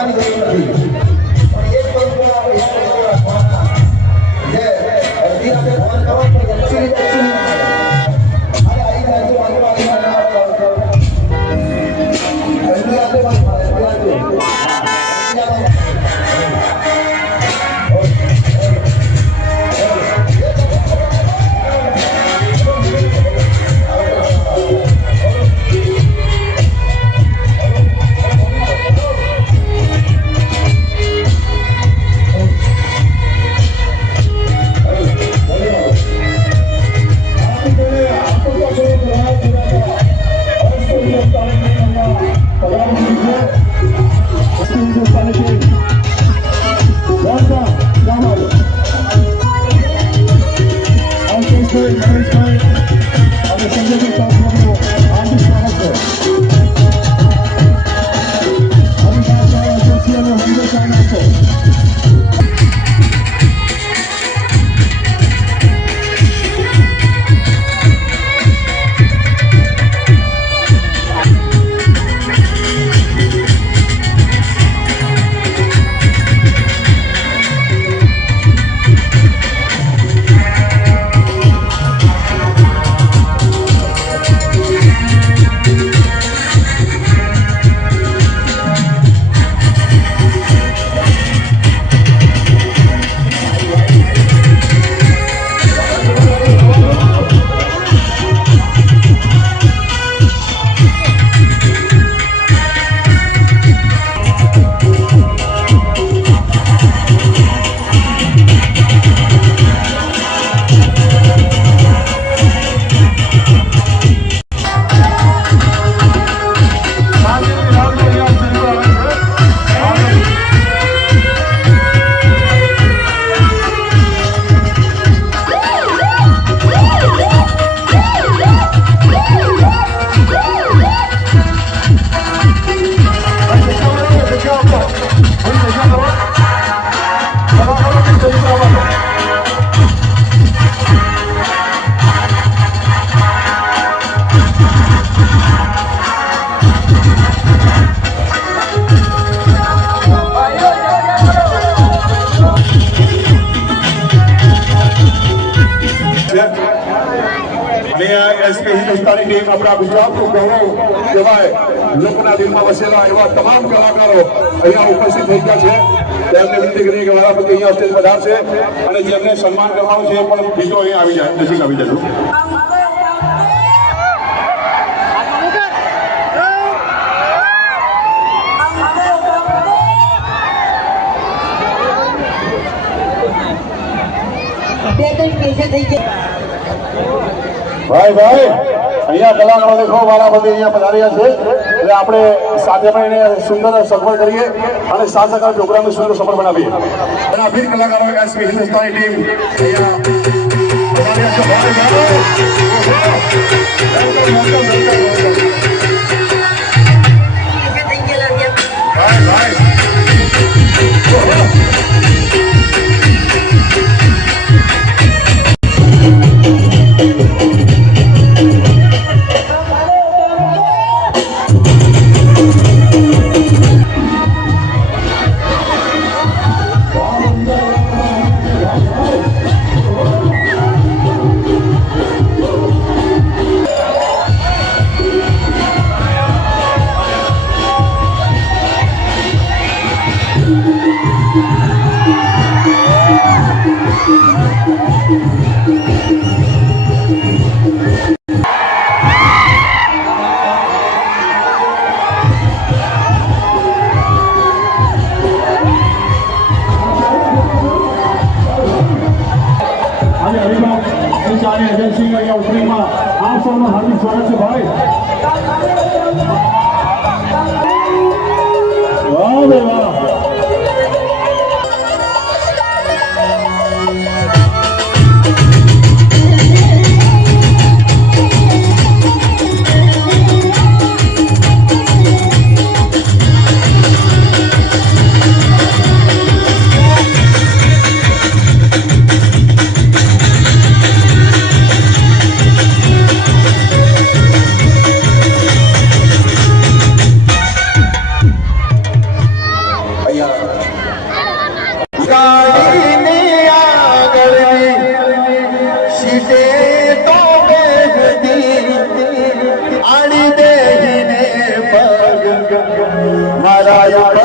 કરવાની જરૂર નથી, પણ એક વસ્તુ યાદ રાખવાના જે અડધી રાતે ફોન કરો તો એકચ્યુઅલી અરે આવી જાય તો અડધી રાતે હિન્દુસ્તાની ટીમ આપણા ગુજરાતનું ગૌરવ કહેવાય, લોકોના દિલમાં વસેલા એવા તમામ કલાકારો અહીંયા ઉપસ્થિત થઈ ગયા છે. તેમને વિનંતી કરીએ કે મારા પ્રતિ અહીંયા સ્ટેજ પધારશે અને જેમને સન્માન કરવાનું છે પણ બીજો અહીંયા આવી જાય, નજીક આવી જજો. ભાઈ ભાઈ અહીંયા કલાકારો દેખો મારા બધી અહીંયા પધાર્યા છે એટલે આપણે સાથે મળીને સુંદર સફળ કરીએ અને સાથ સહકાર પ્રોગ્રામને સુંદર સફળ બનાવીએ. અને આ 20 કલાકારો એસપી હિન્દુસ્તાની ટીમ અહીંયા પધાર્યા છે. ભાઈ ભાઈ એજન્સી અહીંયા ઉતરીમાં આપ સૌનું હાર્દિક સ્વાગત છે. ભાઈ વાહ ભાઈ વાહ. મારા ઉપર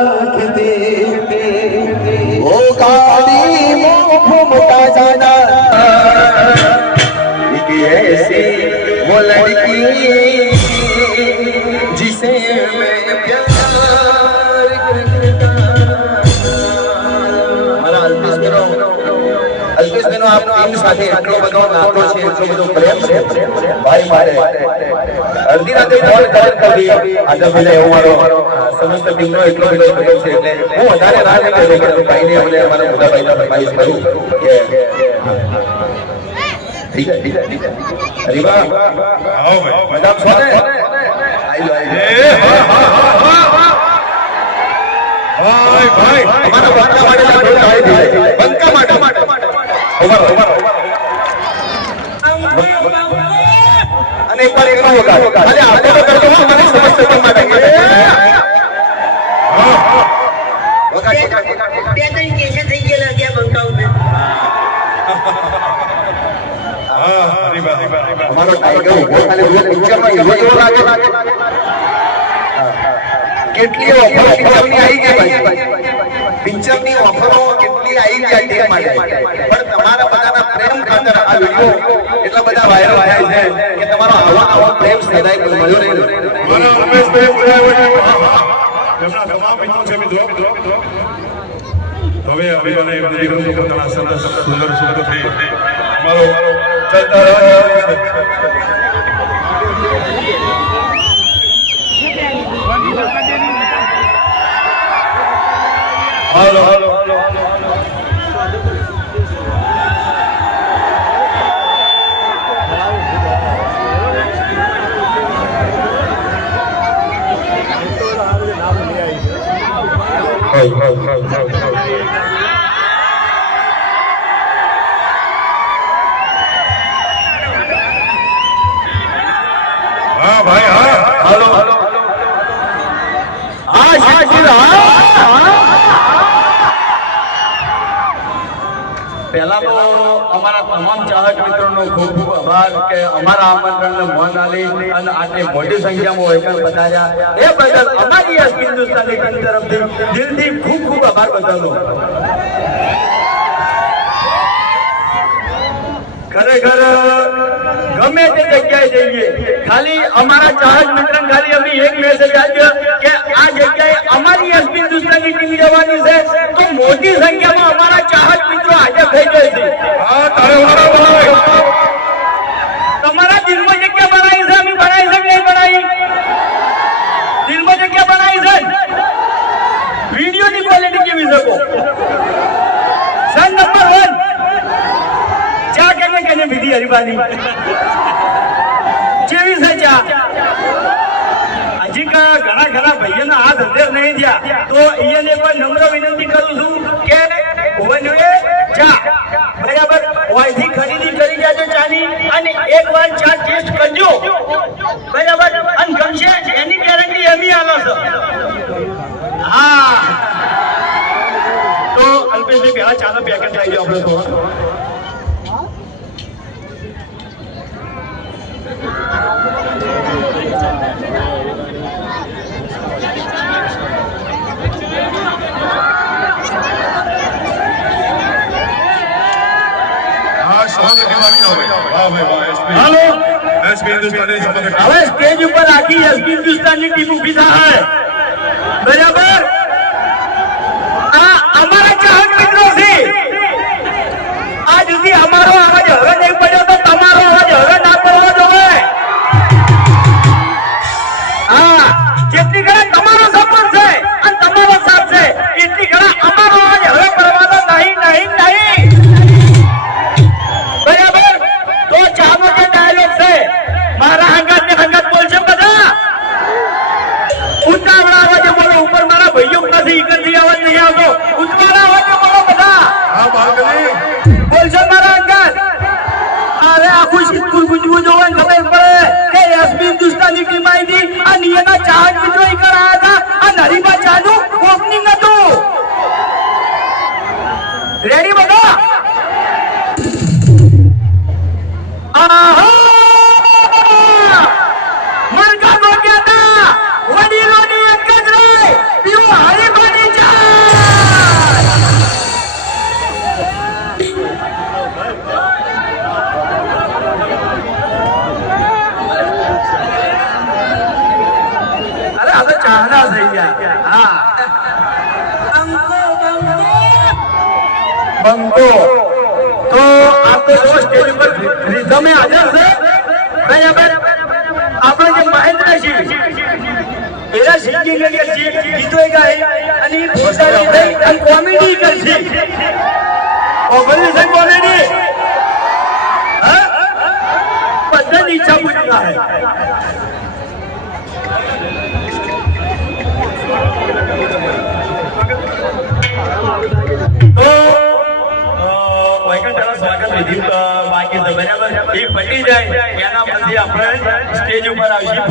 રાખતી ઓ ગાડી મોટા જાના एक ऐसी वो लड़की जिसे मैं प्यार करता અલ્પેશ બેનો આપ ટીમ સાથે એટલો બધો નાતો છે એટલો બધો પ્રેમ છે ભાઈ મારે અડધી રાતે ફોન કરી આજે મને એવું મારો સમસ્ત ટીમનો એટલો બધો પ્રેમ છે એટલે હું વધારે રાહ નહીં કરું પણ ભાઈને મને અમારા મોટા ભાઈના ફરમાઈશ કરું કે ठीक है રીબા આવો ભાઈ મેડમ સોને આઈ લો ભાઈ ભાઈ અમારા બંકા માટે બંકા માટે ઉભા અને એક વાર એકનો હોગા અરે આપણે તો કરતો હો મને સમસ્ત ટીમ માટે હોગા બે ત્રણ કેસે થઈ ગયેલા ત્યાં બંકાઉને हमारा टाइगर वो खाली वो पिक्चर में हीरो જેવો લાગે કેટલી ઓફર પિક્ચરની આવી ગઈ ભાઈ પિક્ચરની ઓફરો કેટલી આવી ગઈ ટીમ માટે પણ તમારા બધાના પ્રેમ ખાતર આ વિડિયો એટલા બધા વાયરલ થાય છે કે તમારો આવો પ્રેમ સદાય મળ્યો રહે મારા રમેશભાઈ બોલાવ્યા તેમના તમામ મિત્રો છે મિત્રો હવે અભિમાને એમની દીકરીનું પોતાના સરસ સુંદર સુંદરથી મારો ચાલતા રહે હાલો હાલો हाँ भाई हाँ हेलो हेलो પહેલા તો અમારા તમામ ચાહક મિત્રોનો ખૂબ ખૂબ આભાર કે અમારા આમંત્રણને માન આલી અને આટલી મોટી સંખ્યામાં વહીકલ બતાવ્યા એ બદલ અમારી આ હિન્દુસ્તાની ટીમ તરફથી દિલથી ખૂબ ખૂબ આભાર બતાવો ખરેખર ગમે તે જગ્યાએ જઈએ ખાલી અમારા ચાહક મિત્રને ખાલી અમે એક મેસેજ આપ્યો કે આ જગ્યાએ અમારી એસ હિન્દુસ્તાની ટીમ જવાની છે તો મોટી સંખ્યામાં અમારા ચાહક મિત્રો હાજર થઈ જાય છે हाँ तारे वाला बोलावे તમારા દિલમાં જગ્યા બનાવી છે અમે બનાવી છે નહીં બનાવી દિલમાં જગ્યા બનાવી છે વિડીયોની ક્વોલિટી કેવી શકો સન નંબર 1 ચા કેને વિધિ હરીબાની જેવી છે ચા હજી ઘણા ભાઈઓના હાથ હજાર નહીં થયા તો એને પણ નમ્ર વિનંતી કરું છું કે ભુવનભાઈ ચા બરાબર ઓયથી ખરીદી કરી જાજો ચાની અને એકવાર ચા ટેસ્ટ કરજો બરાબર અને ગમશે એની ગેરંટી એમી આલો છો હા તો અલ્પેશભાઈ પહેલા ચાનો પેકેટ લઈ જાઓ આપણે તો हेलो एसपी हिंदुस्तानी હવે સ્ટેજ ઉપર આખી એસપી હિન્દુસ્તાનની ટીમ ઊભી થાય બરાબર આ અમારા ચાહક મિત્રો છે આજ સુધી અમારો અવાજ હવે નહીં પડ્યો તો તમારો અવાજ હવે ના પડવો જોઈએ હા જેટલી ઘણા તમારો સપોર્ટ છે અને તમારો સાથ છે એટલી ઘણા અમારો અવાજ હવે પડવાનો નહીં બરાબર તો ચાલો જે ડાયલોગ છે મારા હંગાત બોલશે બધા ઉતાવળા અવાજે બોલો ઉપર મારા ભાઈઓ પાસે ઈકનથી અવાજ નહીં આવતો ઉતાવળા અવાજે બોલો બધા हाँ बालकनी બોલશે મારા હંગાત અરે આખું સિદ્ધપુર ગુંજવું જોવા ખબર પડે કે એસપી હિન્દુસ્તાની ટીમ આવી આ નિયના ચાહક મિત્રો ઈ કરાયા હતા આ નરીબા ચાનું ઓપનિંગ હતું રેડી બધા આહા મરકા ગોટ્યા હતા વડીલોની કાળા થઈ ગયા. હા બંકો તો આપણે જો સ્ટેજ ઉપર રીધમે હાજર છે બરાબર. આપણે જે મહેન્દ્રસિંહ એના સિંગિંગ ગીતો ગાય અને પોતાની થઈ અને કોમેડી કરશે. કોમેડી હા બધાની ઈચ્છા પૂરી થાય. તો સ્વાગત વિધિ બાકી છે બરાબર. એ પટી જાય એના પછી આપણે સ્ટેજ ઉપર આવીશું.